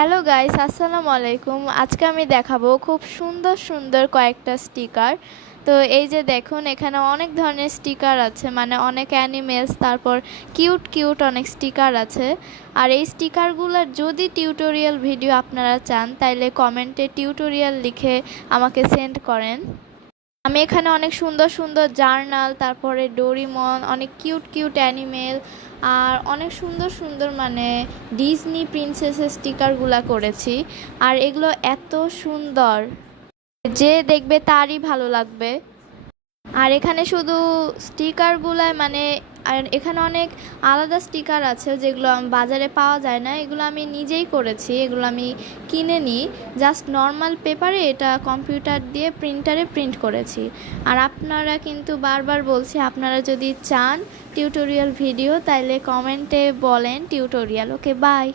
Hello guys আসসালামু আলাইকুম আজকে আমি দেখাবো খুব সুন্দর সুন্দর কয়েকটা স্টিকার তো এই যে দেখুন, এখানে অনেক ধরনের স্টিকার আছে। মানে অনেক অ্যানিমেলস তারপর কিউট কিউট অনেক স্টিকার আছে। আর এই স্টিকারগুলোর যদি টিউটোরিয়াল ভিডিও আপনারা চান, তাইলে কমেন্টে টিউটোরিয়াল লিখে আমাকে সেন্ড করেন। আমি এখানে অনেক সুন্দর সুন্দর জার্নাল, তারপরে ডোরিমন, অনেক কিউট কিউট অ্যানিমেল, আর অনেক সুন্দর সুন্দর মানে ডিজনি প্রিন্সেসের স্টিকারগুলা করেছি। আর এগুলো এত সুন্দর, যে দেখবে তারই ভালো লাগবে। আর এখানে শুধু স্টিকারগুলায় মানে আর এখানে অনেক আলাদা স্টিকার আছে যেগুলো বাজারে পাওয়া যায় না। এগুলো আমি নিজেই করেছি, এগুলো আমি কিনে নিই জাস্ট নর্মাল পেপারে এটা কম্পিউটার দিয়ে প্রিন্টারে প্রিন্ট করেছি। আর আপনারা কিন্তু বারবার বলছি, আপনারা যদি চান টিউটোরিয়াল ভিডিও তাইলে কমেন্টে বলেন টিউটোরিয়াল। Okay, by.